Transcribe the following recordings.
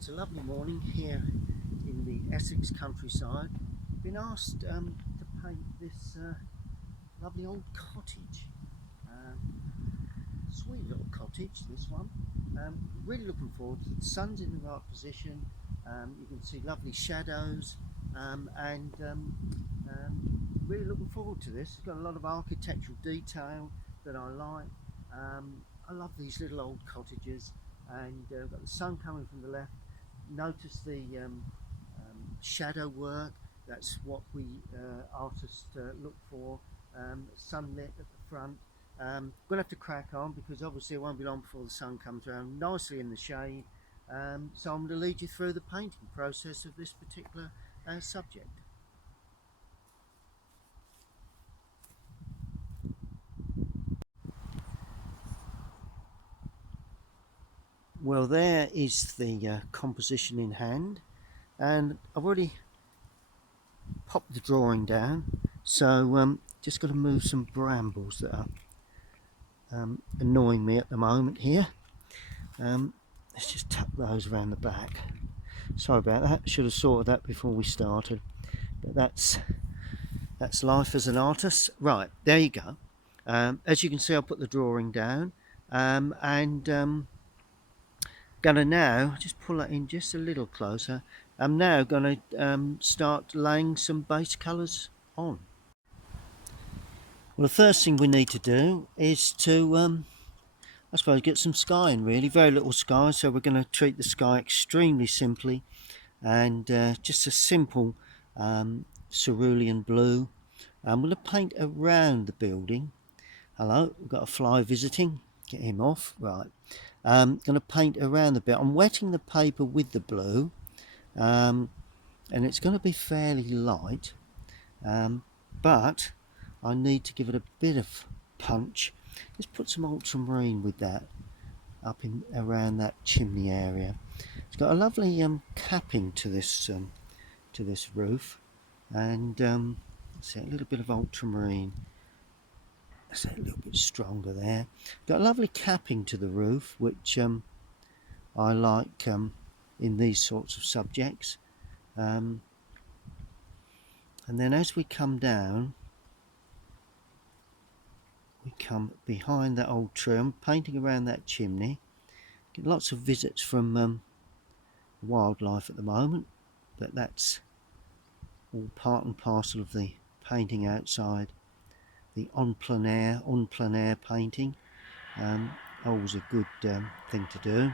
It's a lovely morning here in the Essex countryside. Been asked to paint this lovely old cottage. Sweet little cottage, this one. Really looking forward to it. The sun's in the right position. You can see lovely shadows and really looking forward to this. It's got a lot of architectural detail that I like. I love these little old cottages, and got the sun coming from the left. Notice the shadow work. That's what we artists look for. Sunlit at the front. Gonna have to crack on because obviously it won't be long before the sun comes around nicely in the shade. So I'm going to lead you through the painting process of this particular subject. Well, there is the composition in hand, and I've already popped the drawing down, so just got to move some brambles that are annoying me at the moment here. Let's just tuck those around the back. Sorry about that, should have sorted that before we started, but that's life as an artist. Right, there you go. As you can see, I'll put the drawing down, and gonna now just pull that in just a little closer. I'm now gonna start laying some base colours on. Well, the first thing we need to do is to I suppose get some sky in, really. Very little sky, so we're going to treat the sky extremely simply, and just a simple cerulean blue. I'm going to paint around the building. Hello, we've got a fly visiting. Get him off. Right. I'm going to paint around the bit. I'm wetting the paper with the blue, and it's going to be fairly light, but I need to give it a bit of punch. Let's put some ultramarine with that up in around that chimney area. It's got a lovely capping to this roof, and let's see, a little bit of ultramarine. Let's say a little bit stronger there. Got a lovely capping to the roof, which I like in these sorts of subjects. And then as we come down, we come behind that old tree. I'm painting around that chimney. Get lots of visits from wildlife at the moment, but that's all part and parcel of the painting outside. The en plein air painting, always a good thing to do.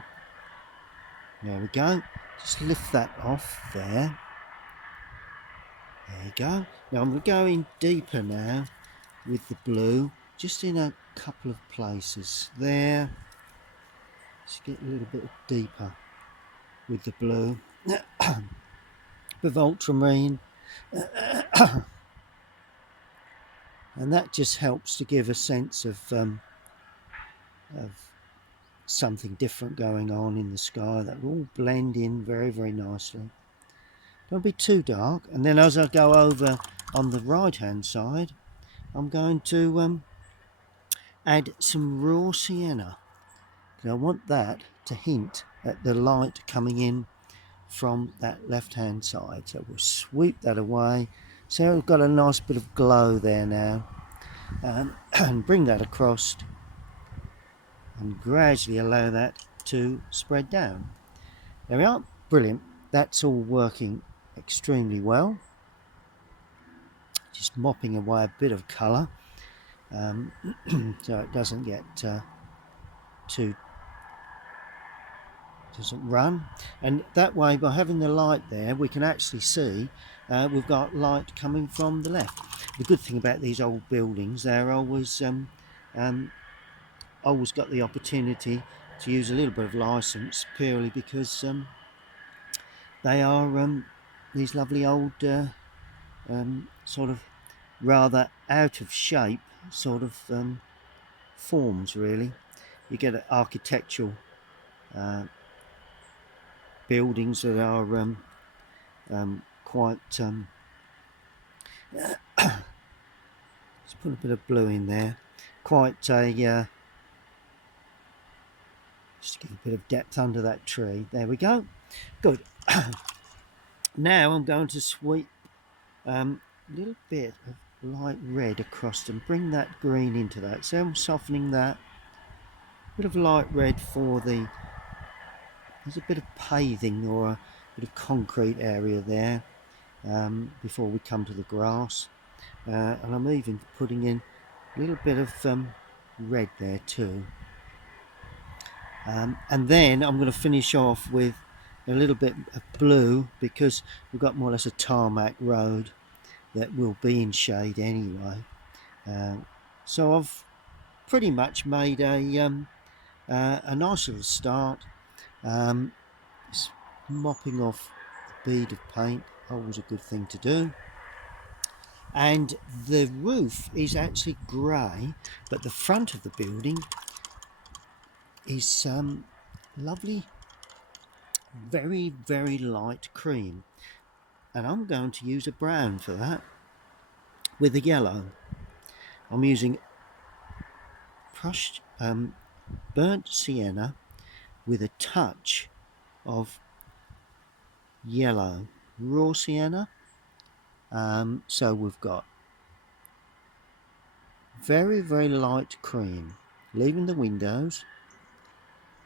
There we go. Just lift that off there. There you go. Now I'm going deeper now with the blue, just in a couple of places there. Just get a little bit deeper with the blue. With ultramarine. And that just helps to give a sense of something different going on in the sky. That will all blend in very, very nicely. Don't be too dark. And then as I go over on the right hand side, I'm going to add some raw sienna. I want that to hint at the light coming in from that left hand side. So we'll sweep that away. So we've got a nice bit of glow there now, and bring that across and gradually allow that to spread down. There we are. Brilliant. That's all working extremely well. Just mopping away a bit of colour, so it doesn't get doesn't run. And that way, by having the light there, we can actually see we've got light coming from the left. The good thing about these old buildings, they're always got the opportunity to use a little bit of license, purely because they are these lovely old sort of rather out of shape sort of forms, really. You get architectural buildings that are quite let's put a bit of blue in there, quite a just to give a bit of depth under that tree. There we go. Good. Now I'm going to sweep a little bit of light red across and bring that green into that. So I'm softening that. Bit of light red for the, there's a bit of paving or a bit of concrete area there before we come to the grass. And I'm even putting in a little bit of red there too. And then I'm going to finish off with a little bit of blue, because we've got more or less a tarmac road that will be in shade anyway. So I've pretty much made a nice little start. Just mopping off a bead of paint, always a good thing to do. And the roof is actually grey, but the front of the building is lovely, very, very light cream. And I'm going to use a brown for that with a yellow. I'm using crushed burnt sienna with a touch of yellow, raw sienna. So we've got very, very light cream, leaving the windows,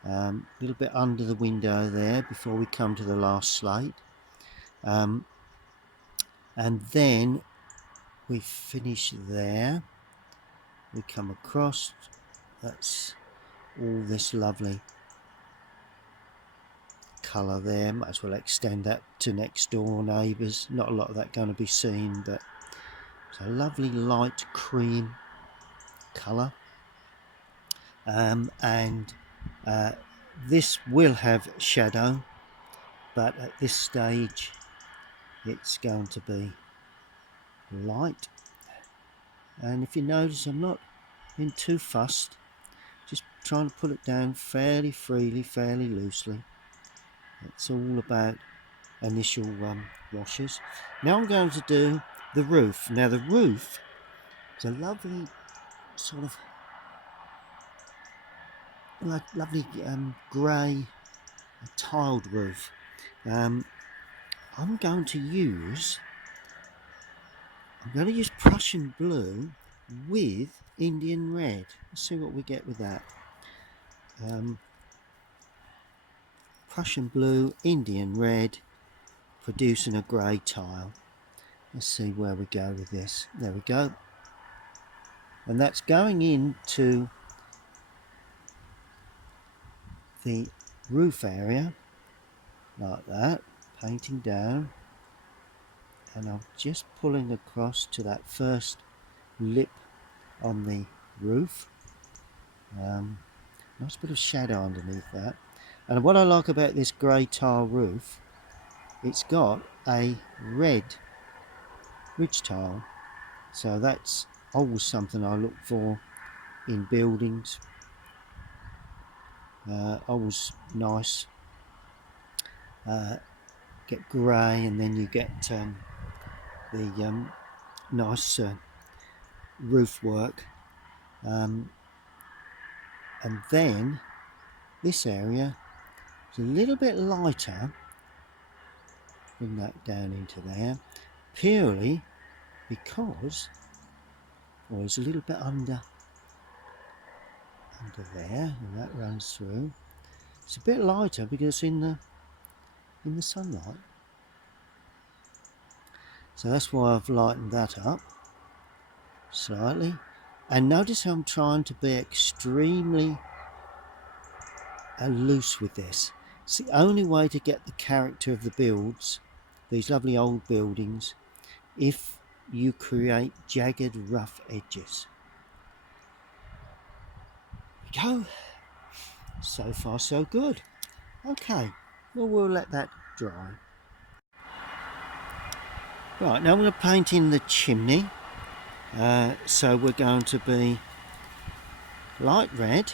a little bit under the window there before we come to the last slate. And then we finish there. We come across, that's all this lovely colour there. Might as well extend that to next door neighbours. Not a lot of that going to be seen, but it's a lovely light cream colour. And this will have shadow, but at this stage it's going to be light. And if you notice, I'm not being too fussed, just trying to put it down fairly freely, fairly loosely. It's all about initial washes. Now I'm going to do the roof. Now the roof is a lovely sort of lovely grey tiled roof. I'm going to use Prussian blue with Indian red. Let's see what we get with that. Prussian blue, Indian red, producing a grey tile. Let's see where we go with this. There we go. And that's going into the roof area like that, painting down, and I'm just pulling across to that first lip on the roof. Nice bit of shadow underneath that. And what I like about this grey tile roof, it's got a red ridge tile, so that's always something I look for in buildings. Always nice. Get grey, and then you get the nice roof work, and then this area is a little bit lighter. Bring that down into there, purely because, well, it's a little bit under there, and that runs through. It's a bit lighter because in the sunlight, so that's why I've lightened that up slightly. And notice how I'm trying to be extremely loose with this. It's the only way to get the character of the builds, these lovely old buildings, if you create jagged, rough edges. There we go. So far so good. Okay, well, we'll let that dry. Right, now I'm going to paint in the chimney. So we're going to be light red.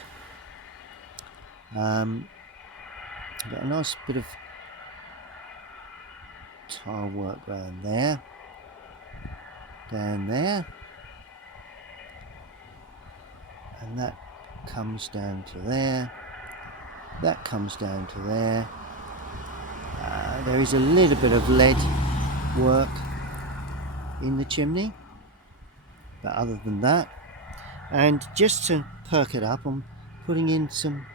Got a nice bit of tile work around there, down there, and that comes down to there, That comes down to there. There is a little bit of lead work in the chimney, but other than that, and just to perk it up, I'm putting in some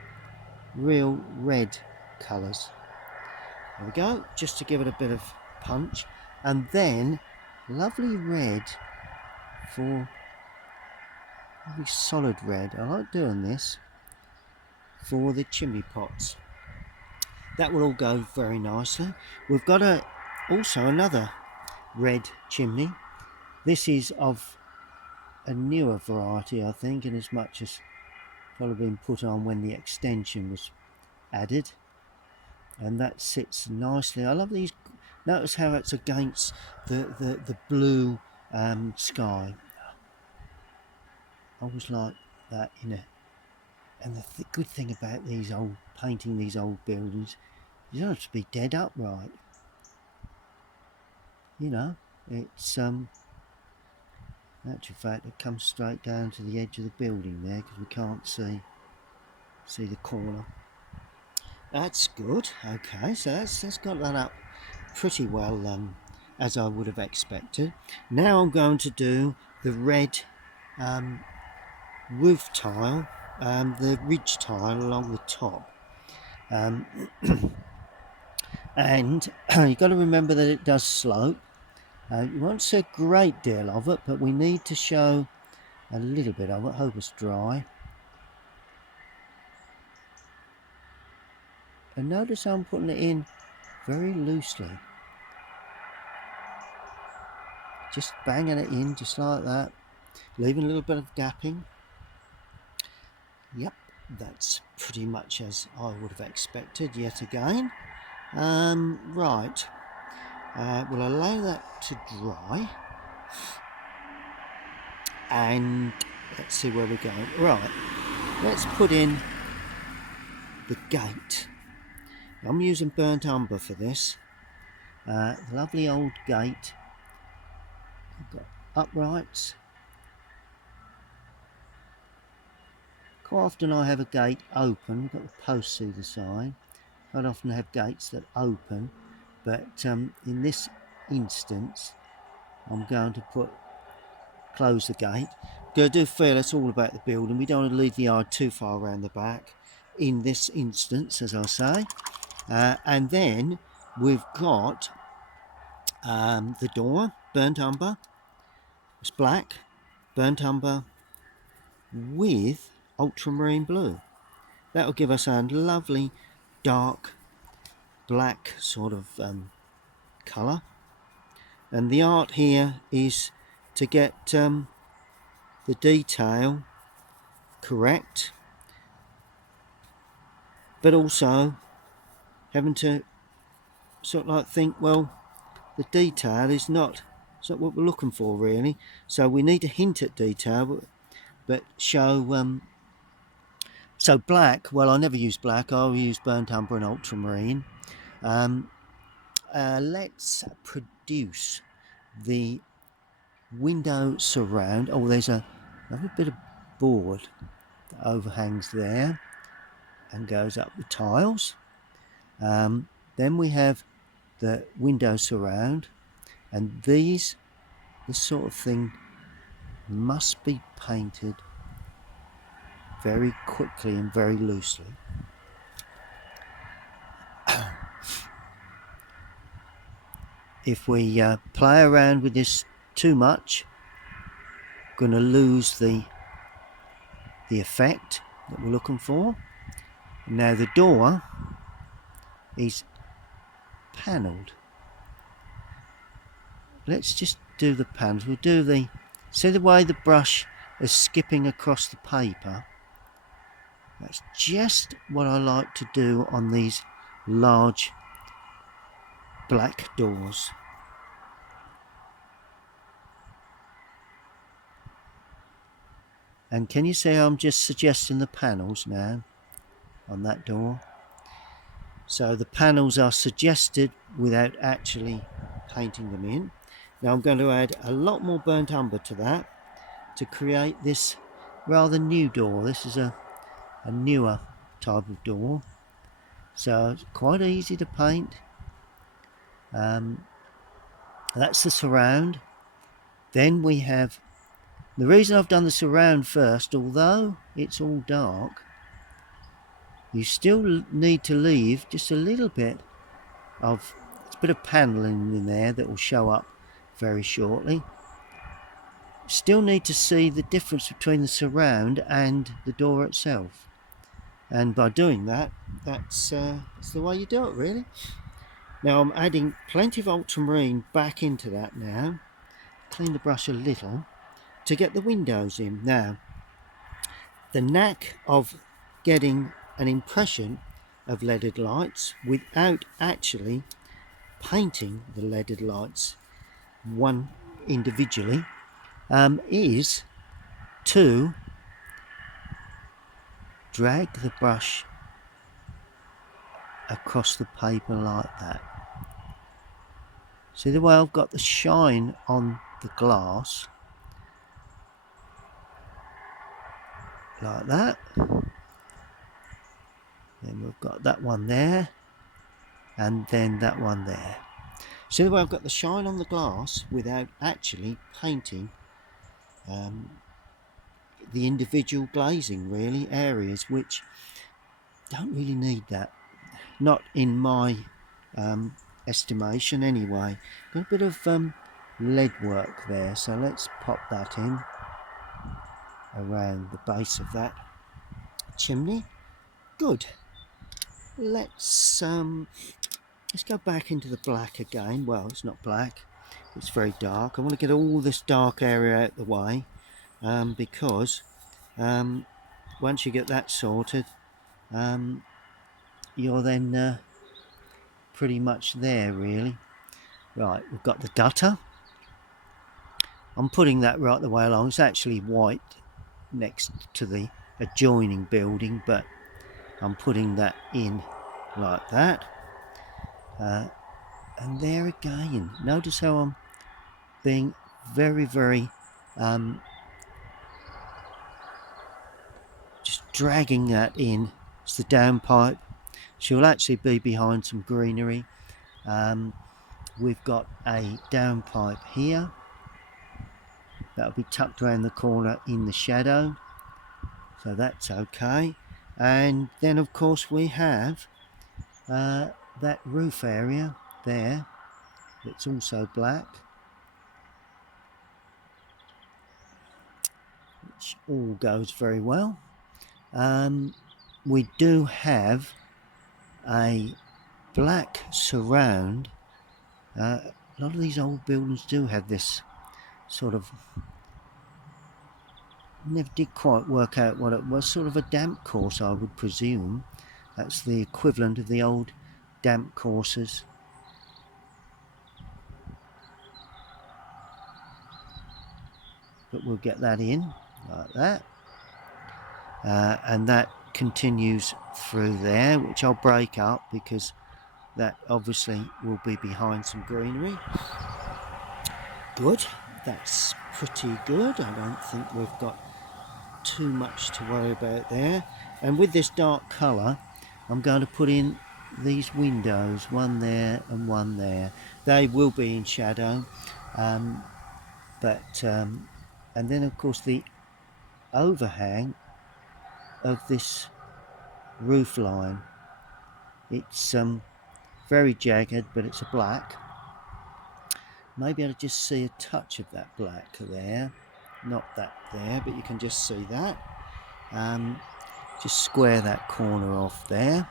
real red colours. There we go, just to give it a bit of punch, and then lovely red for really solid red. I like doing this for the chimney pots. That will all go very nicely. We've got also another red chimney. This is of a newer variety, I think, in as much as probably been put on when the extension was added, and that sits nicely. I love these. Notice how it's against the blue sky. I always like that, you know. And the good thing about these painting these old buildings, you don't have to be dead upright. You know, it's in actual fact it comes straight down to the edge of the building there because we can't see the corner. That's good. Okay, so that's got that up pretty well, as I would have expected. Now I'm going to do the red roof tile, the ridge tile along the top, and you've got to remember that it does slope. You won't see a great deal of it, but we need to show a little bit of it. Hope it's dry. And notice I'm putting it in very loosely. Just banging it in just like that, leaving a little bit of gapping. Yep, that's pretty much as I would have expected yet again. Right, we'll allow that to dry, and let's see where we're going. Right, let's put in the gate. I'm using burnt umber for this. Lovely old gate. We've got uprights. Quite often I have a gate open. We've got the posts either side. Quite often have gates that open, but in this instance I'm going to close the gate. I do feel it's all about the building. We don't want to leave the yard too far around the back in this instance, as I say. And then we've got the door, burnt umber. It's black, burnt umber with ultramarine blue. That will give us a lovely dark black sort of colour. And the art here is to get the detail correct, but also having to sort of like think, well, the detail is not what we're looking for really. So we need to hint at detail, but show. So black, well, I never use black. I'll use burnt umber and ultramarine. Let's produce the window surround. Oh, there's a lovely bit of board that overhangs there and goes up the tiles. Then we have the window surround, and this sort of thing must be painted very quickly and very loosely. If we play around with this too much, we're going to lose the effect that we're looking for. Now the door is panelled. Let's just do the panels. We'll do see the way the brush is skipping across the paper. That's just what I like to do on these large black doors. And can you see how I'm just suggesting the panels now on that door? So the panels are suggested without actually painting them in. Now I'm going to add a lot more burnt umber to that to create this rather new door. This is a newer type of door. so it's quite easy to paint. That's the surround. Then we have, the reason I've done the surround first, although it's all dark, you still need to leave just a little bit of, it's a bit of panelling in there that will show up very shortly. Still need to see the difference between the surround and the door itself, and by doing that, that's the way you do it, really. Now I'm adding plenty of ultramarine back into that now. Clean the brush a little to get the windows in. Now, the knack of getting an impression of leaded lights without actually painting the leaded lights one individually is to drag the brush across the paper like that. See the way I've got the shine on the glass, like that. Then we've got that one there, and then that one there. See the way I've got the shine on the glass without actually painting the individual glazing, really, areas which don't really need that. Not in my estimation anyway. Got a bit of lead work there, so let's pop that in around the base of that chimney. Good. Let's go back into the black again. Well, it's not black, it's very dark. I want to get all this dark area out the way, because once you get that sorted, you're then pretty much there, really. Right, we've got the gutter. I'm putting that right the way along. It's actually white next to the adjoining building, but I'm putting that in like that. And there again, notice how I'm being very, very just dragging that in. It's the downpipe. She'll actually be behind some greenery. We've got a downpipe here that'll be tucked around the corner in the shadow, so that's okay. And then of course we have that roof area there that's also black, which all goes very well. We do have a black surround. A lot of these old buildings do have this sort of, never did quite work out what it was, sort of a damp course, I would presume. That's the equivalent of the old damp courses. But we'll get that in like that, and that continues through there, which I'll break up because that obviously will be behind some greenery. Good, that's pretty good. I don't think we've got too much to worry about there. And with this dark colour, I'm going to put in these windows, one there and one there. They will be in shadow, and then of course the overhang of this roof line, it's very jagged, but it's a black. Maybe I'll just see a touch of that black there, not that there, but you can just see that. Just square that corner off there.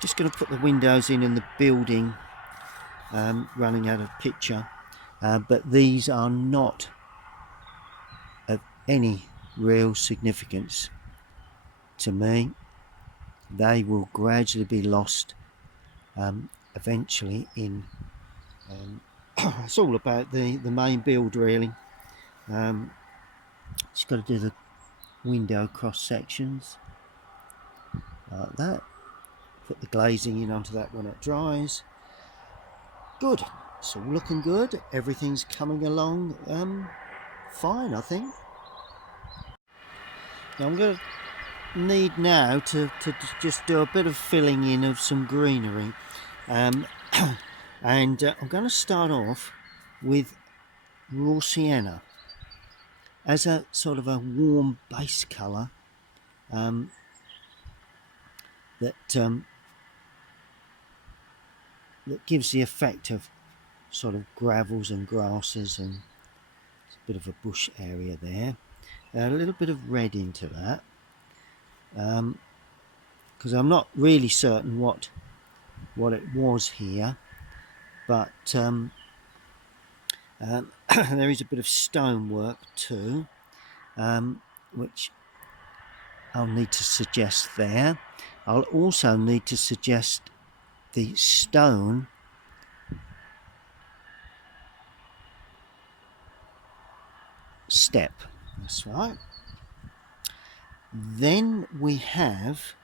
Just going to put the windows in the building, running out of picture, but these are not of any real significance to me. They will gradually be lost eventually in it's all about the main build, really. Just got to do the window cross sections like that, put the glazing in onto that when it dries. Good, it's all looking good, everything's coming along fine, I think. Now I'm going to need now to just do a bit of filling in of some greenery. And I'm going to start off with raw sienna as a sort of a warm base colour that that gives the effect of sort of gravels and grasses and a bit of a bush area there. A little bit of red into that, because I'm not really certain what it was here, but there is a bit of stonework too, which I'll need to suggest there. I'll also need to suggest the stone step. That's right. Then we have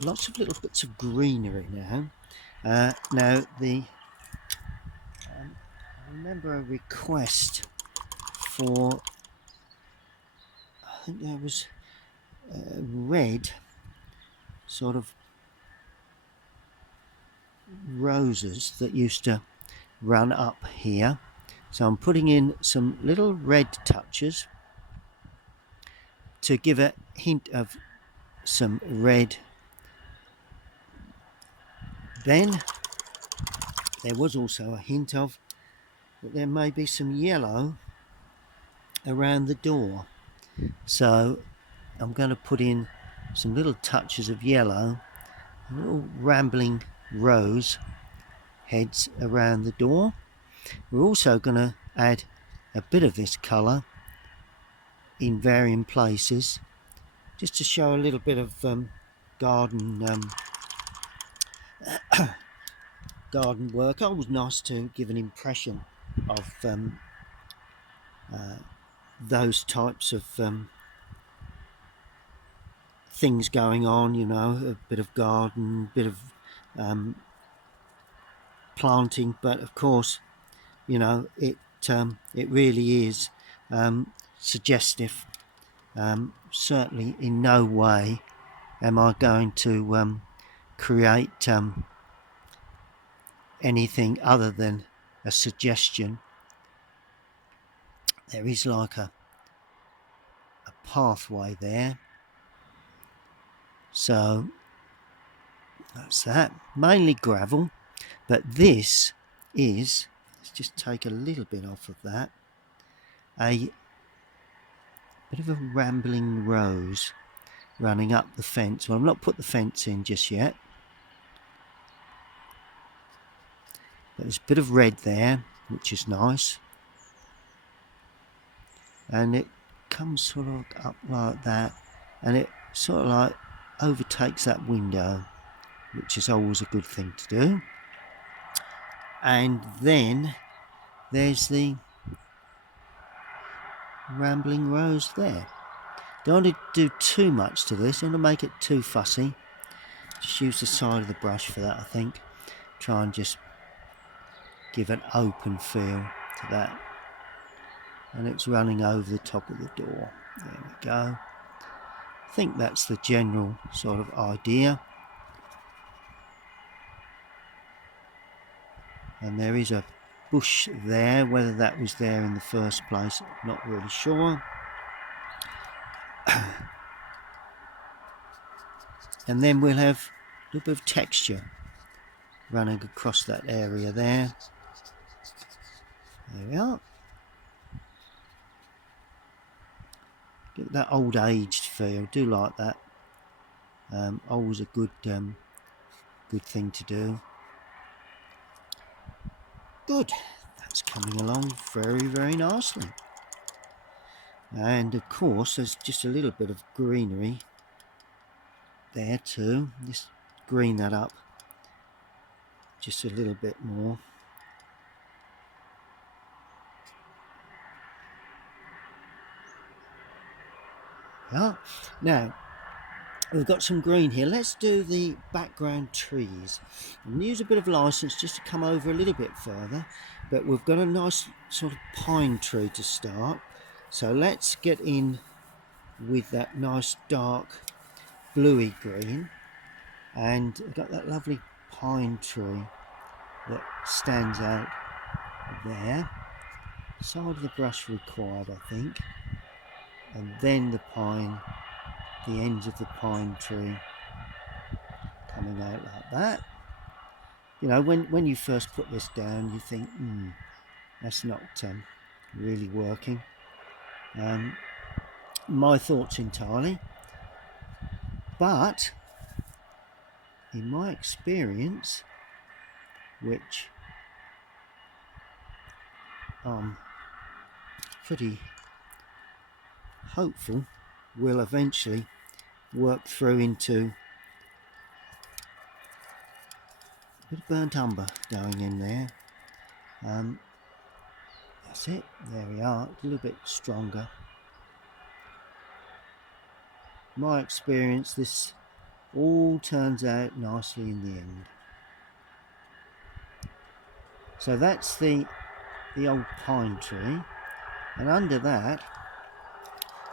lots of little bits of greenery now. Now I remember a request for, I think there was red sort of roses that used to run up here, so I'm putting in some little red touches to give a hint of some red. Then there was also a hint of that there may be some yellow around the door, so I'm going to put in some little touches of yellow, little rambling rose heads around the door. We're also going to add a bit of this colour in varying places, just to show a little bit of garden garden work. Always nice to give an impression of those types of things going on, you know, a bit of garden, bit of planting, but of course, you know, it really is suggestive. Certainly in no way am I going to create anything other than a suggestion. There is like a pathway there, so that's that. Mainly gravel, but this is, let's just take a little bit off of that, a bit of a rambling rose running up the fence. Well, I've not put the fence in just yet, but there's a bit of red there, which is nice, and it comes sort of up like that, and it sort of like overtakes that window, which is always a good thing to do. And then there's the rambling rose there. Don't want to do too much to this, don't want to make it too fussy. Just use the side of the brush for that, I think. Try and just give an open feel to that. And it's running over the top of the door. There we go. I think that's the general sort of idea. And there is a bush there, whether that was there in the first place, I'm not really sure. And then we'll have a little bit of texture running across that area there. There we are. Get that old aged feel, do like that. Always a good thing to do. Good, that's coming along very, very nicely. And of course there's just a little bit of greenery there too. Just green that up just a little bit more. Yeah. Now we've got some green here. Let's do the background trees. I'm going to use a bit of license just to come over a little bit further, but we've got a nice sort of pine tree to start. So let's get in with that nice dark bluey green, and I've got that lovely pine tree that stands out there. Side of the brush required, I think, and then the pine, the ends of the pine tree coming out like that. You know, when you first put this down, you think, that's not really working. My thoughts entirely, but in my experience, which I'm pretty hopeful will eventually work through into a bit of burnt umber going in there. That's it, there we are, a little bit stronger. My experience, this all turns out nicely in the end. So that's the old pine tree, and under that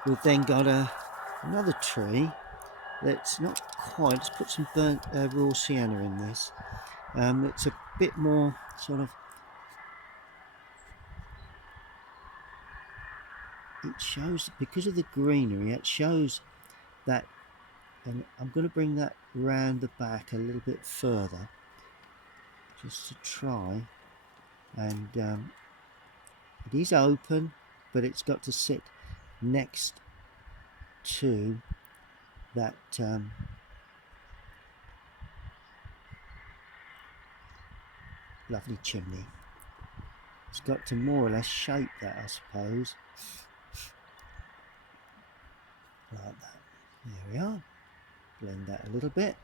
we've then got another tree that's not quite, let's put some burnt raw sienna in this. It's a bit more sort of, it shows, because of the greenery, it shows that, and I'm going to bring that round the back a little bit further just to try, and it is open, but it's got to sit next to that lovely chimney. It's got to more or less shape that, I suppose, like that. There we are. Blend that a little bit.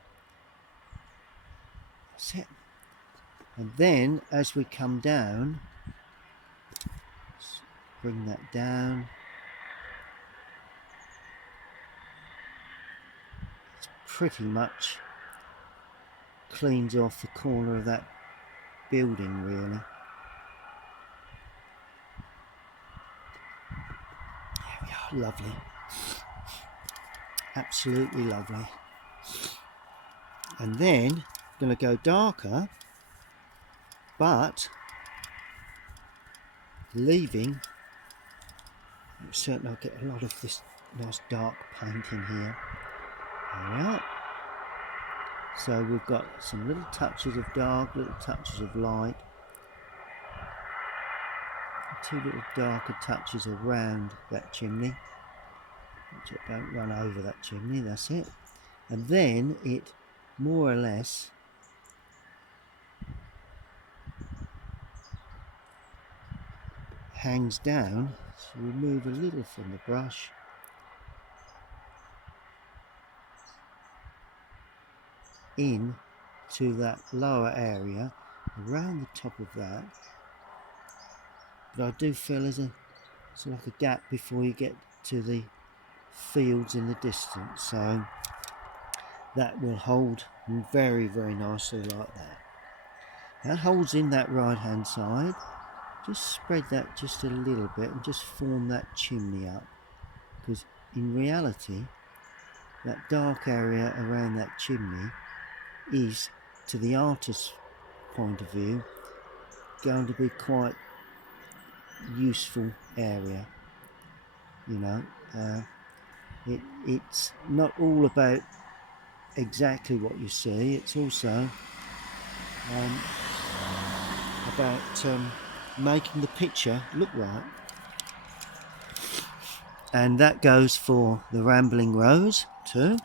That's it. And then as we come down, let's bring that down. It's pretty much cleans off the corner of that building, really. There we are, lovely. Absolutely lovely. And then I'm going to go darker, but leaving, certainly I'll get a lot of this nice dark paint in here. There we are. So we've got some little touches of dark, little touches of light, two little darker touches around that chimney, which don't run over that chimney, that's it. And then it more or less hangs down, so we move a little from the brush in to that lower area around the top of that, but I do feel there's it's like a gap before you get to the fields in the distance, so that will hold very, very nicely like that. That holds in that right hand side. Just spread that just a little bit and just form that chimney up, because in reality that dark area around that chimney is, to the artist's point of view, going to be quite useful area. You know, it's not all about exactly what you see, it's also about making the picture look right. And that goes for the rambling rose too.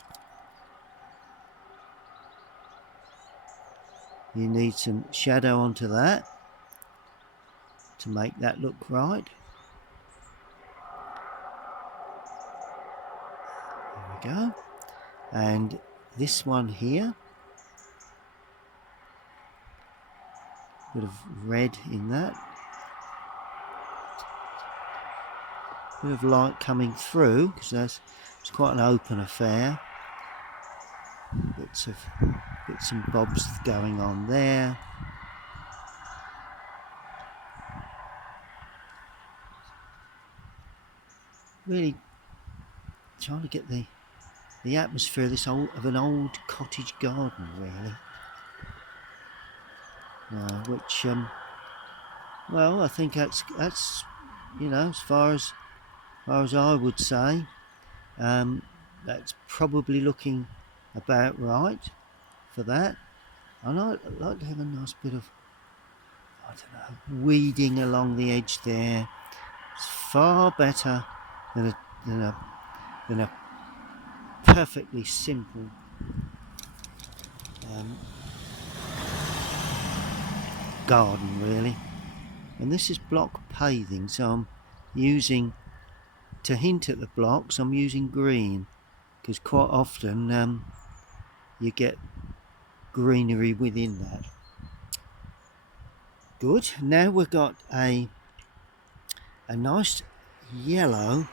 You need some shadow onto that to make that look right. There we go. And this one here, bit of red in that, bit of light coming through, because it's quite an open affair. Bits and bobs going on there. really trying to get the atmosphere of an old cottage garden, really. Which well, I think that's as far as I would say, that's probably looking about right for that. And I'd like to have a nice bit of, I don't know, weeding along the edge there. It's far better than a perfectly simple garden, really. And this is block paving, so I'm using, to hint at the blocks, I'm using green, because quite often you get greenery within that. Good. Now we've got a nice yellow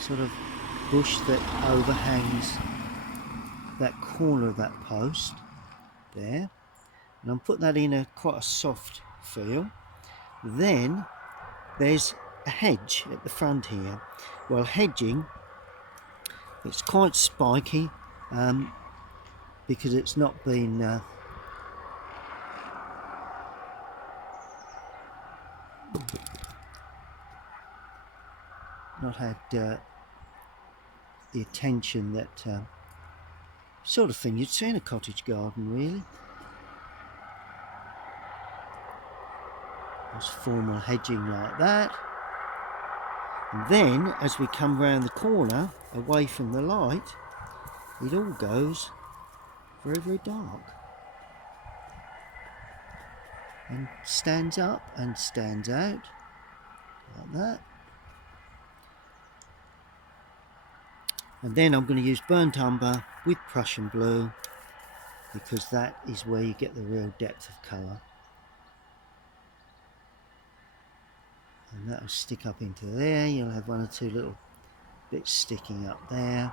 sort of bush that overhangs that corner of that post there, and I'm putting that in quite a soft feel. Then there's a hedge at the front here. Well, hedging, it's quite spiky because it's not been not had the attention that sort of thing you'd see in a cottage garden, really. There's formal hedging like that. And then as we come round the corner away from the light, it all goes very, very dark and stands up and stands out like that. And then I'm going to use burnt umber with Prussian blue, because that is where you get the real depth of colour. And that will stick up into there. You'll have one or two little bits sticking up there.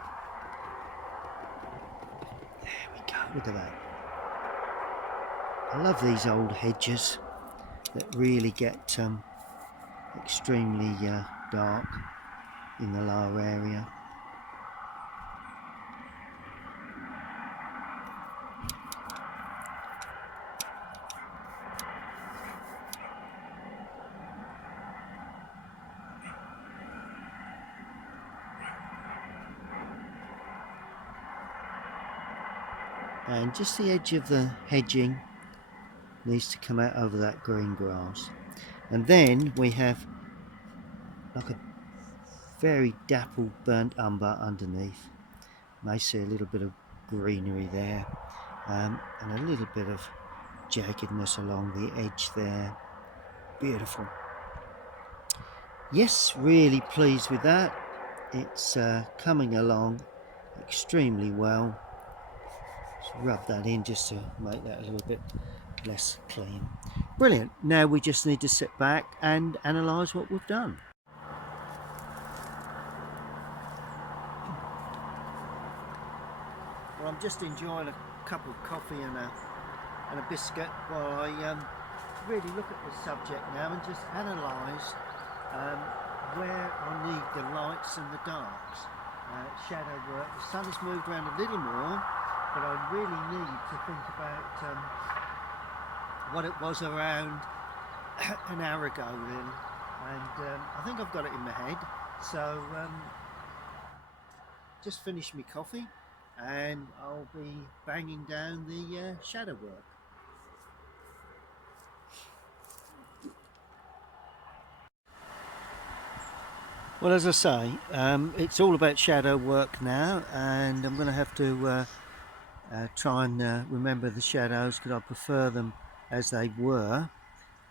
There we go, look at that. I love these old hedges that really get extremely dark in the lower area. And just the edge of the hedging needs to come out over that green grass. And then we have like a very dappled burnt umber underneath. May see a little bit of greenery there, and a little bit of jaggedness along the edge there. Beautiful. Yes, really pleased with that. It's coming along extremely well. Just rub that in just to make that a little bit less clean. Brilliant. Now we just need to sit back and analyse what we've done. Well, I'm just enjoying a cup of coffee and a biscuit while I really look at the subject now and just analyse where I need the lights and the darks. Shadow work. The sun has moved around a little more, but I really need to think about what it was around an hour ago, really. And I think I've got it in my head. So just finished my coffee, and I'll be banging down the shadow work. Well, as I say, it's all about shadow work now, and I'm going to have to try and remember the shadows, because I prefer them as they were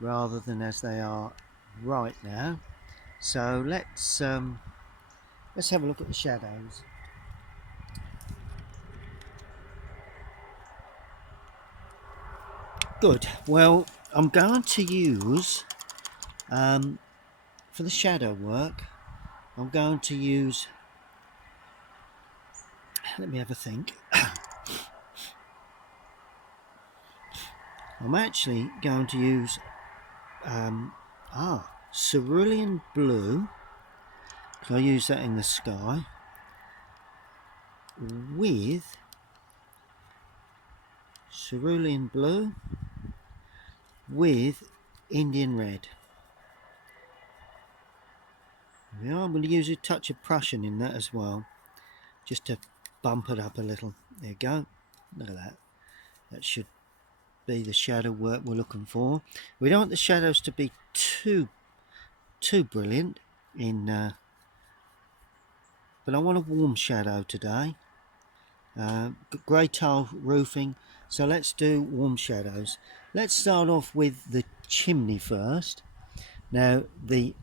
rather than as they are right now. So let's have a look at the shadows. Good. Well, I'm going to use for the shadow work, I'm going to use, let me have a think. I'm actually going to use cerulean blue, I use that in the sky, with cerulean blue with Indian red. Yeah, I'm going to use a touch of Prussian in that as well, just to bump it up a little. There you go. Look at that. That should be the shadow work we're looking for. We don't want the shadows to be too brilliant in, but I want a warm shadow today. Grey tile roofing, so let's do warm shadows. Let's start off with the chimney first. Now the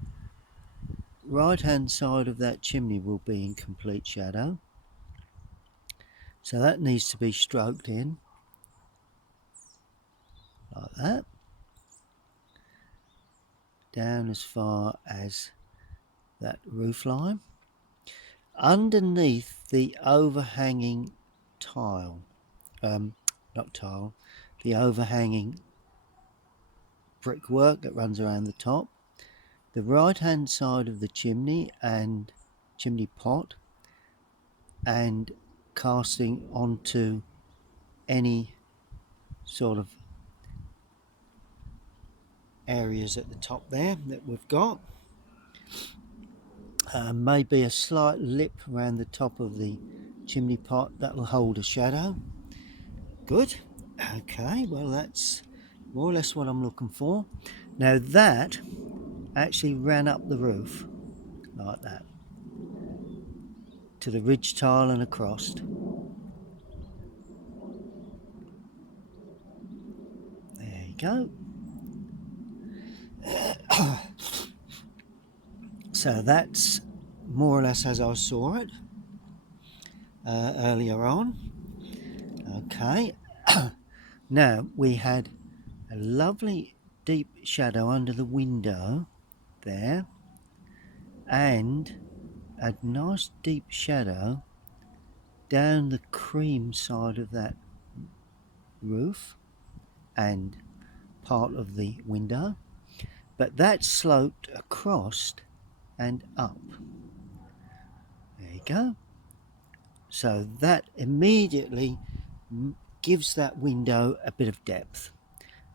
right hand side of that chimney will be in complete shadow, so that needs to be stroked in like that, down as far as that roof line, underneath the overhanging tile, not tile, the overhanging brickwork that runs around the top, the right hand side of the chimney and chimney pot, and casting onto any sort of areas at the top there that we've got. Maybe a slight lip around the top of the chimney pot that will hold a shadow. Good. Okay, well that's more or less what I'm looking for. Now that actually ran up the roof like that to the ridge tile and across. There you go. So that's more or less as I saw it earlier on. Okay. Now we had a lovely deep shadow under the window there, and a nice deep shadow down the cream side of that roof and part of the window, but that sloped across and up. There you go. So that immediately gives that window a bit of depth.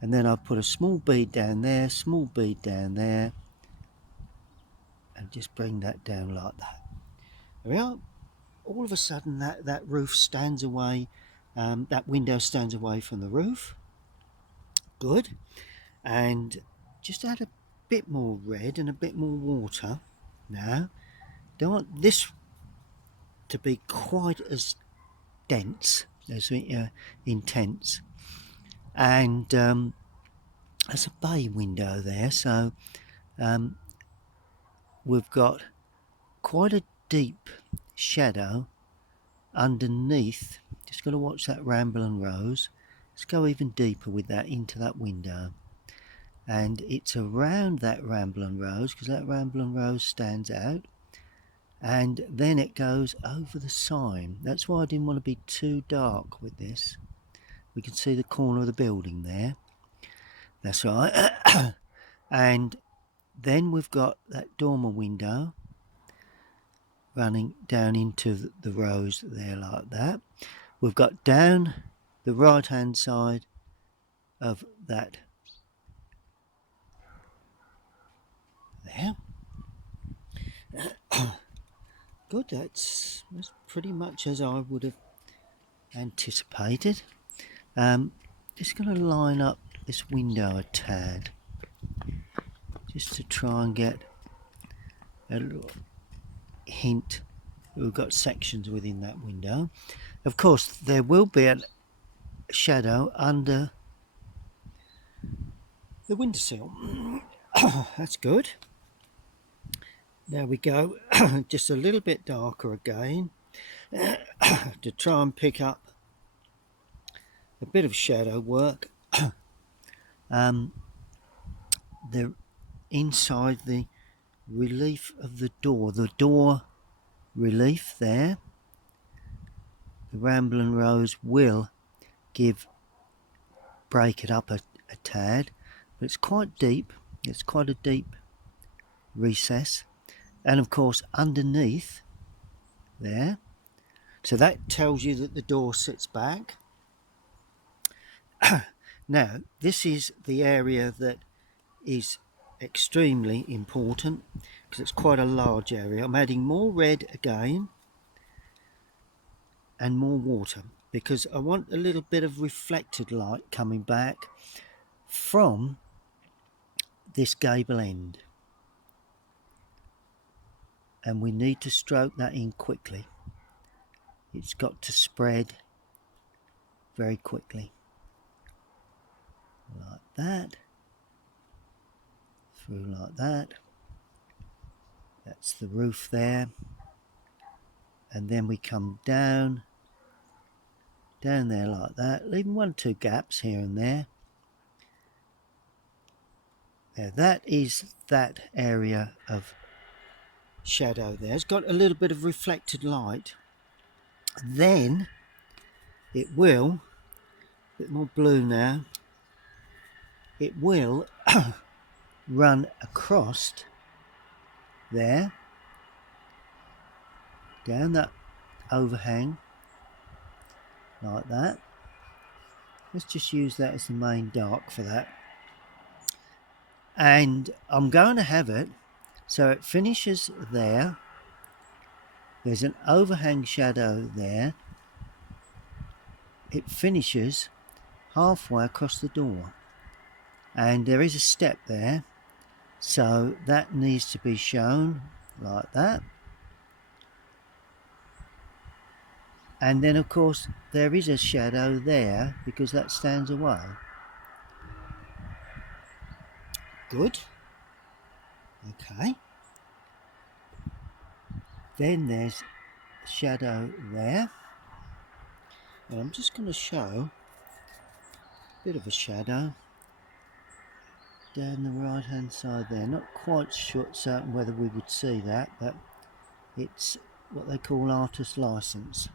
And then I'll put a small bead down there, small bead down there, and just bring that down like that. There we are. All of a sudden that roof stands away, that window stands away from the roof. Good. And just add a bit more red and a bit more water. Now, don't want this to be quite as dense, as intense. And there's a bay window there, so we've got quite a deep shadow underneath. Just got to watch that ramble and rose. Let's go even deeper with that into that window, and it's around that ramble and rose because that ramble and rose stands out, and then it goes over the sign. That's why I didn't want to be too dark with this. We can see the corner of the building there. That's right. And then we've got that dormer window running down into the rose there like that. We've got down the right hand side of that there. Good, that's pretty much as I would have anticipated. Just going to line up this window a tad, just to try and get a little hint. We've got sections within that window. Of course, there will be a shadow under the windowsill. That's good. There we go. Just a little bit darker again to try and pick up a bit of shadow work. The inside the relief of the door relief there, the ramble and rose will break it up a tad, but it's quite deep. It's quite a deep recess, and of course underneath there. So that tells you that the door sits back. Now, this is the area that is extremely important because it's quite a large area. I'm adding more red again and more water because I want a little bit of reflected light coming back from this gable end, and we need to stroke that in quickly. It's got to spread very quickly like that, through like that. That's the roof there, and then we come down there like that, leaving 1 or 2 gaps here and there. Now that is that area of shadow there. It's got a little bit of reflected light. Then it will, a bit more blue now, it will run across there, down that overhang like that. Let's just use that as the main dark for that. And I'm going to have it so it finishes there. There's an overhang shadow there. It finishes halfway across the door, and there is a step there, so that needs to be shown like that. And then of course there is a shadow there because that stands away. Good. Okay. Then there's a shadow there, and I'm just going to show a bit of a shadow down the right hand side there. Not quite certain whether we would see that, but it's what they call artist license.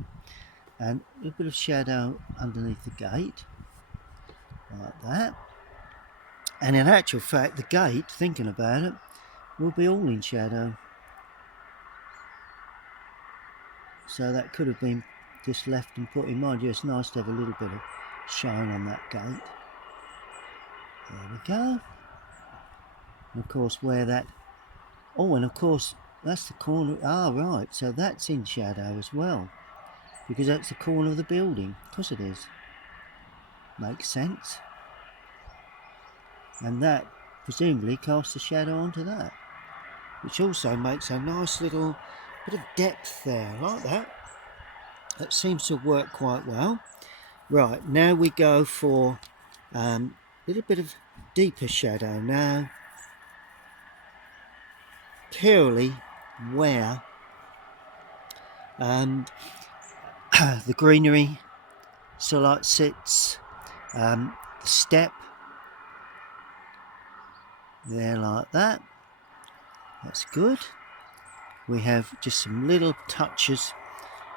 And a little bit of shadow underneath the gate like that. And in actual fact the gate, thinking about it, will be all in shadow, so that could have been just left and put in mind. It's nice to have a little bit of shine on that gate. There we go. And of course where that, oh, and of course that's the corner. Ah, right, so that's in shadow as well because that's the corner of the building. Of course it is. Makes sense. And that presumably casts a shadow onto that, which also makes a nice little bit of depth there, like that. That seems to work quite well. Right, now we go for a little bit of deeper shadow now, purely where the greenery solite sits, the step there like that. That's good. We have just some little touches.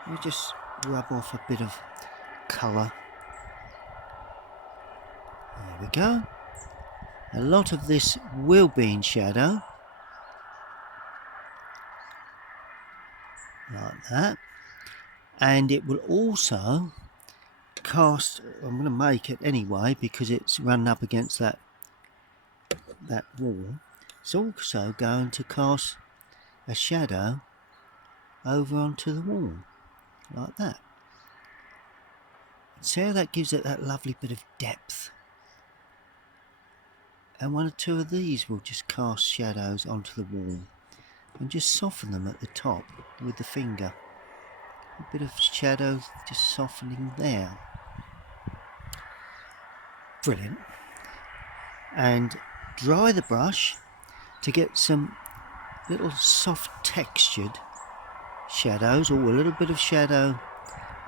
We just rub off a bit of colour. There we go. A lot of this will be in shadow, like that, and it will also cast, I'm going to make it anyway because it's run up against that wall. It's also going to cast a shadow over onto the wall like that. See how that gives it that lovely bit of depth. And 1 or 2 of these will just cast shadows onto the wall and just soften them at the top with the finger. A bit of shadow just softening there. Brilliant. And dry the brush to get some little soft textured shadows, or a little bit of shadow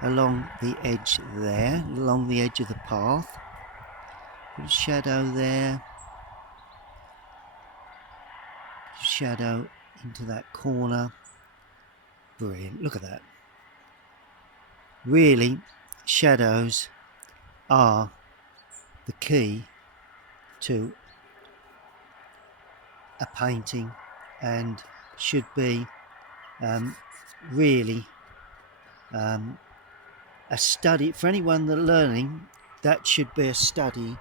along the edge there, along the edge of the path. Bit of shadow there. Shadow into that corner. Brilliant. Look at that. Really, shadows are the key to a painting and should be really a study for anyone that's learning. That should be a study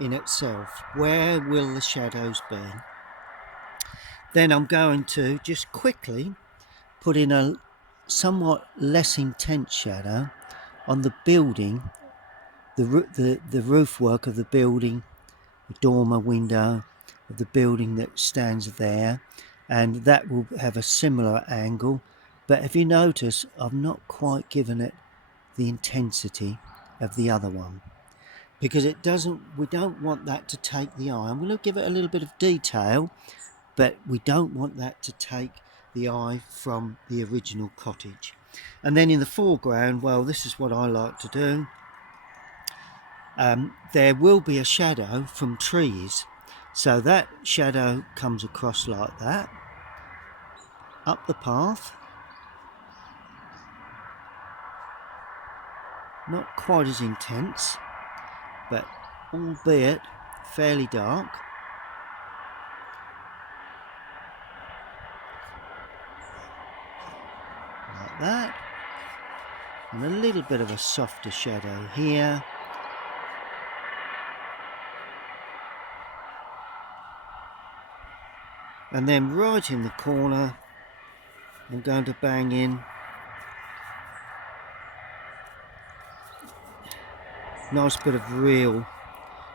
in itself. Where will the shadows be? Then I'm going to just quickly put in a somewhat less intense shadow on the building, the roof work of the building, the dormer window of the building that stands there, and that will have a similar angle. But if you notice, I've not quite given it the intensity of the other one, because it doesn't, we don't want that to take the eye. I'm going to give it a little bit of detail, but we don't want that to take the eye from the original cottage. And then in the foreground, well, this is what I like to do. There will be a shadow from trees, so that shadow comes across like that, up the path, not quite as intense, but albeit fairly dark. Like that, and a little bit of a softer shadow here. And then right in the corner, I'm going to bang in nice bit of real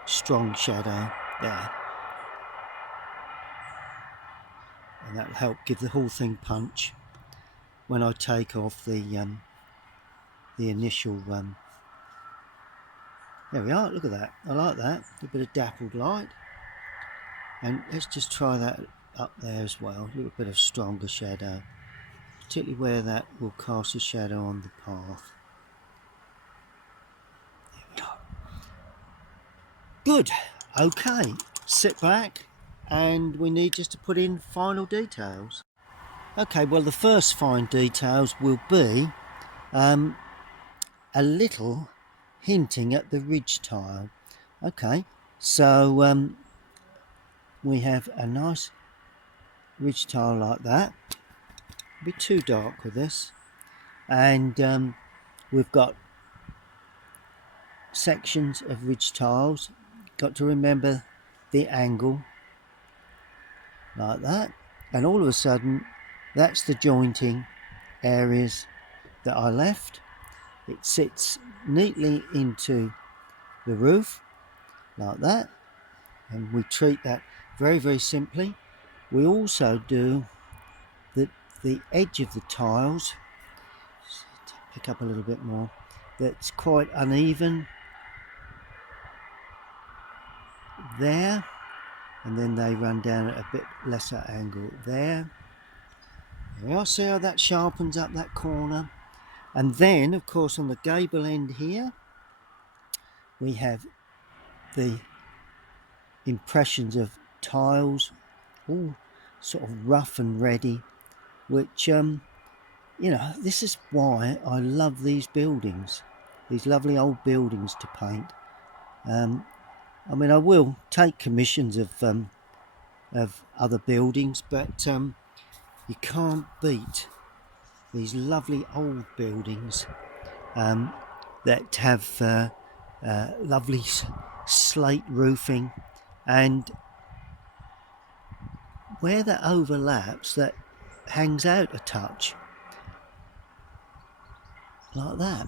strong shadow there, and that'll help give the whole thing punch when I take off the initial there we are, look at that, I like that, a bit of dappled light. And let's just try that up there as well, a little bit of stronger shadow, particularly where that will cast a shadow on the path. There we are. Good, okay, sit back, and we need just to put in final details. Okay, well, the first fine details will be a little hinting at the ridge tile. Okay, so we have a nice ridge tile like that. A bit too dark with this, and we've got sections of ridge tiles. Got to remember the angle like that, and all of a sudden that's the jointing areas that I left. It sits neatly into the roof like that, and we treat that very, very simply. We also do the edge of the tiles, pick up a little bit more, that's quite uneven there, and then they run down at a bit lesser angle there. There we are, see how that sharpens up that corner. And then of course on the gable end here we have the impressions of tiles, all sort of rough and ready, which you know, this is why I love these buildings, these lovely old buildings to paint. I mean, I will take commissions of other buildings, but you can't beat these lovely old buildings that have lovely slate roofing, and where that overlaps, that hangs out a touch like that,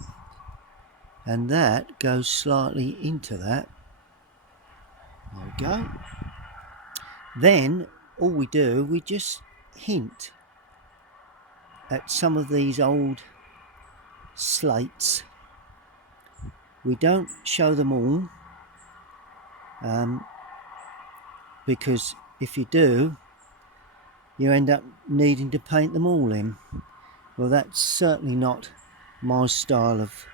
and that goes slightly into that. There we go. Then all we do, we just hint at some of these old slates. We don't show them all, because if you do, you end up needing to paint them all in. Well, that's certainly not my style of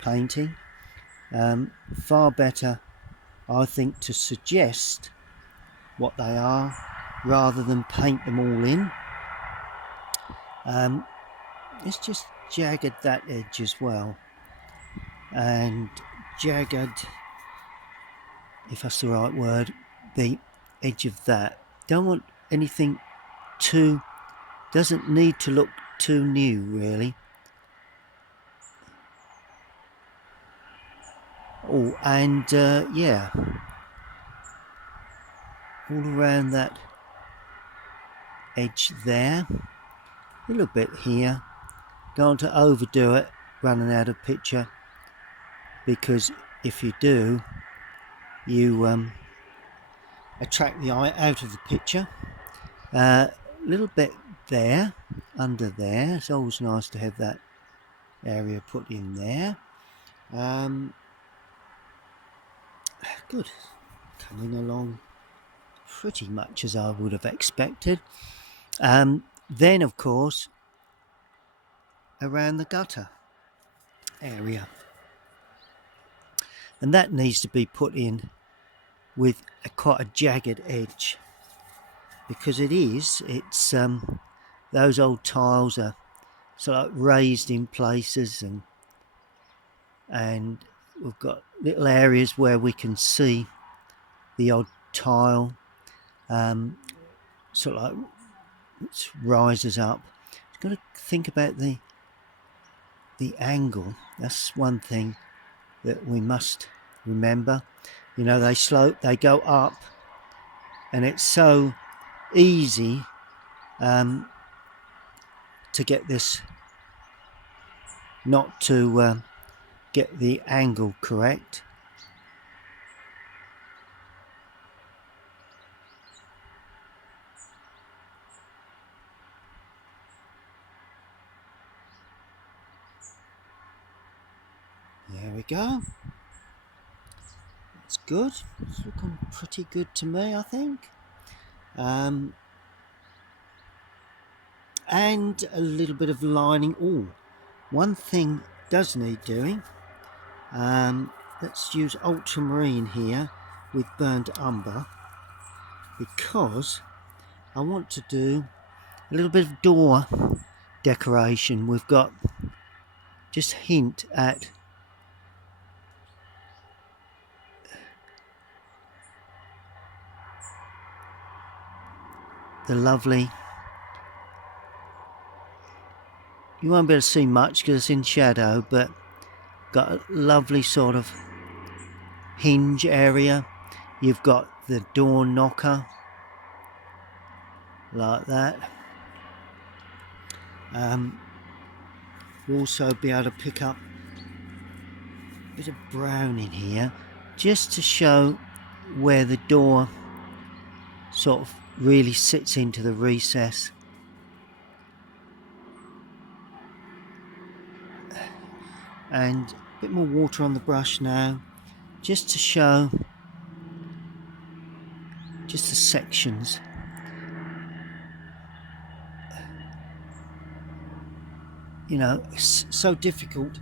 painting. Far better, I think, to suggest what they are rather than paint them all in. It's just jagged that edge as well, and jagged, if that's the right word, the edge of that. Don't want anything doesn't need to look too new really. Oh, and yeah, all around that edge there, a little bit here. Don't want to overdo it, running out of picture, because if you do, you attract the eye out of the picture. A little bit there, under there. It's always nice to have that area put in there. Good, coming along pretty much as I would have expected. Then of course around the gutter area, and that needs to be put in with quite a jagged edge, because it's those old tiles are sort of raised in places, and we've got little areas where we can see the odd tile sort of like rises up. You've got to think about the angle. That's one thing that we must remember. You know, they slope, they go up, and it's so easy to get this, not to get the angle correct. There we go. It's good. It's looking pretty good to me, I think. And a little bit of lining. Oh, one thing does need doing. Let's use ultramarine here with burnt umber, because I want to do a little bit of door decoration. We've got just hint at the lovely, you won't be able to see much because it's in shadow, but got a lovely sort of hinge area. You've got the door knocker like that. We'll also be able to pick up a bit of brown in here just to show where the door sort of really sits into the recess. And a bit more water on the brush now, just to show just the sections. You know, it's so difficult,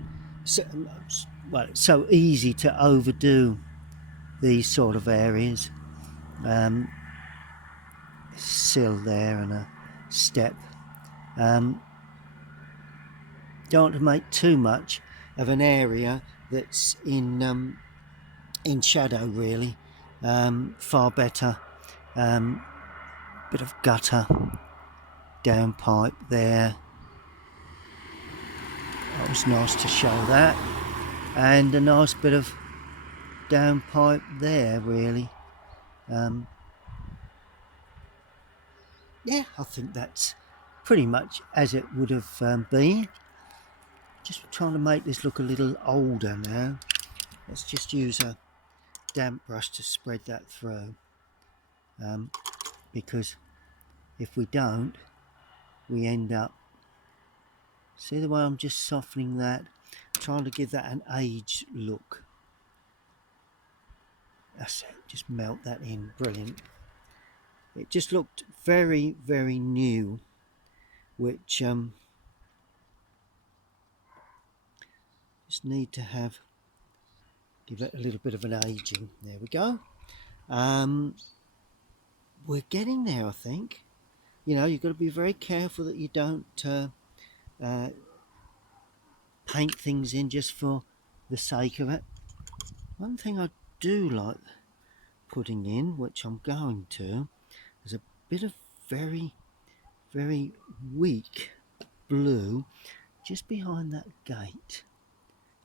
well, it's so easy to overdo these sort of areas. Sill there and a step. Don't want to make too much of an area that's in shadow really. Far better. Bit of gutter, downpipe there. That was nice to show that, and a nice bit of downpipe there really. Yeah, I think that's pretty much as it would have been. Just trying to make this look a little older now. Let's just use a damp brush to spread that through, because if we don't, we end up, see the way I'm just softening that, trying to give that an aged look. That's it, just melt that in. Brilliant. It just looked very, very new, which just need to give it a little bit of an aging. There we go. We're getting there, I think. You know, you've got to be very careful that you don't paint things in just for the sake of it. One thing I do like putting in, which I'm going to, is a bit of very very weak blue just behind that gate,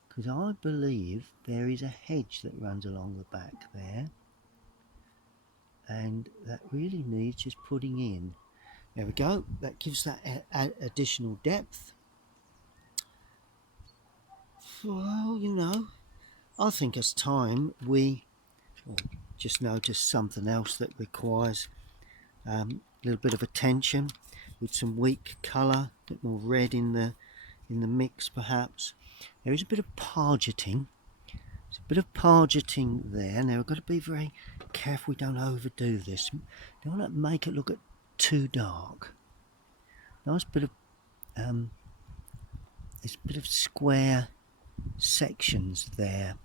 because I believe there is a hedge that runs along the back there, and that really needs just putting in. There we go, that gives that additional depth. Well, you know, I think as time we just notice something else that requires a little bit of attention, with some weak colour, a bit more red in the mix perhaps. There is a bit of pargeting. There's a bit of pargeting there. Now we've got to be very careful we don't overdo this. Don't want to make it look too dark. Nice bit of this bit of square sections there,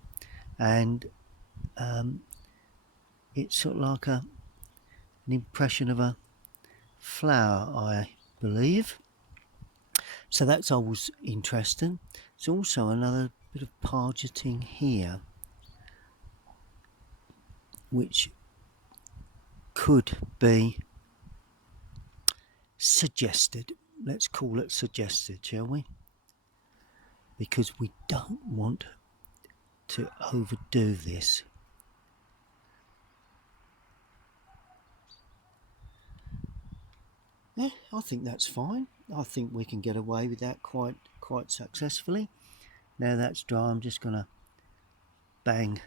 and it's sort of like an impression of a flower, I believe. So that's always interesting. There's also another bit of pargeting here, which could be suggested. Let's call it suggested, shall we? Because we don't want to overdo this. Yeah, I think that's fine. I think we can get away with that quite successfully. Now that's dry, I'm just going to bang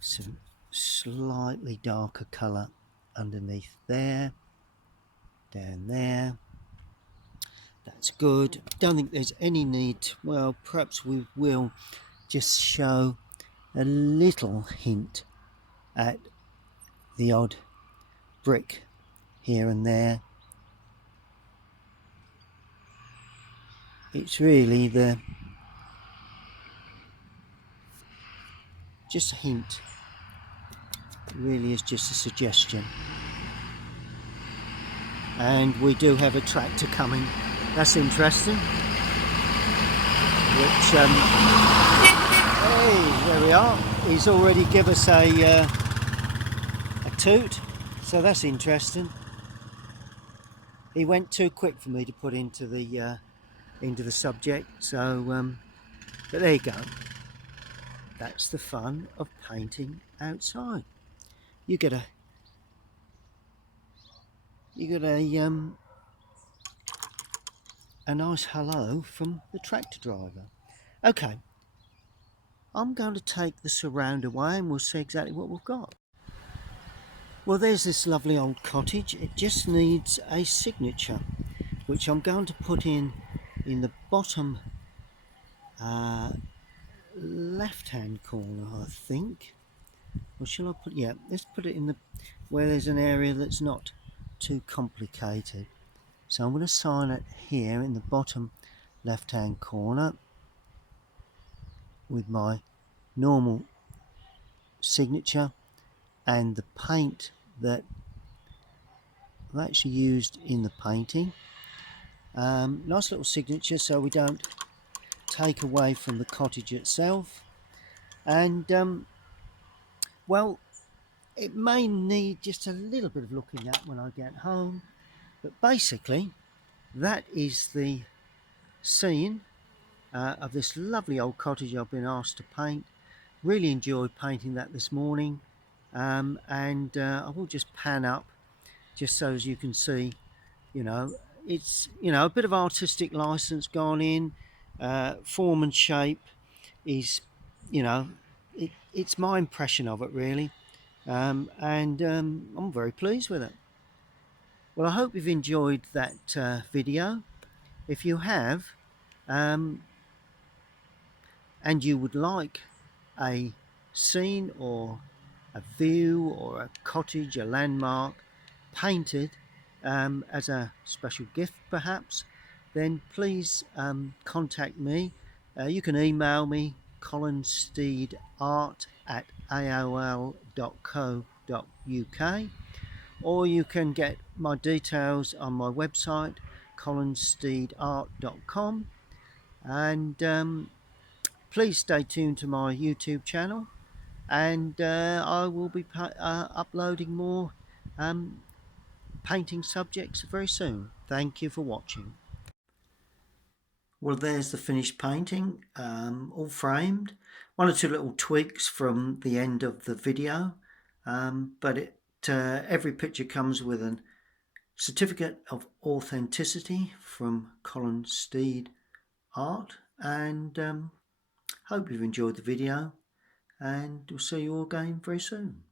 some slightly darker colour underneath there, down there. That's good. Don't think there's any need. Well, perhaps we will just show a little hint at the odd brick here and there. It's really just a hint. It really is just a suggestion. And we do have a tractor coming. That's interesting. Which, hey, there we are. He's already give us a toot, so that's interesting. He went too quick for me to put into the subject, so but there you go. That's the fun of painting outside. You get a nice hello from the tractor driver. Okay, I'm going to take the surround away and we'll see exactly what we've got. Well, there's this lovely old cottage. It just needs a signature, which I'm going to put in the bottom left-hand corner, I think. Or shall I put, yeah, let's put it in where there's an area that's not too complicated. So I'm going to sign it here in the bottom left-hand corner with my normal signature and the paint that I've actually used in the painting. Nice little signature so we don't take away from the cottage itself. And well, it may need just a little bit of looking at when I get home, but basically that is the scene of this lovely old cottage I've been asked to paint. Really enjoyed painting that this morning, and I will just pan up just so as you can see, you know, it's, you know, a bit of artistic license gone in. Form and shape is, you know, it's my impression of it really, and I'm very pleased with it. Well, I hope you've enjoyed that video. If you have, and you would like a scene or a view or a cottage, a landmark painted as a special gift perhaps, then please contact me. You can email me colinsteedart@aol.co.uk, or you can get my details on my website colinsteedart.com, and please stay tuned to my YouTube channel, and I will be uploading more painting subjects very soon. Thank you for watching. Well, there's the finished painting, all framed. One or two little tweaks from the end of the video, but every picture comes with a certificate of authenticity from Colinsteedart, and hope you've enjoyed the video, and we'll see you all again very soon.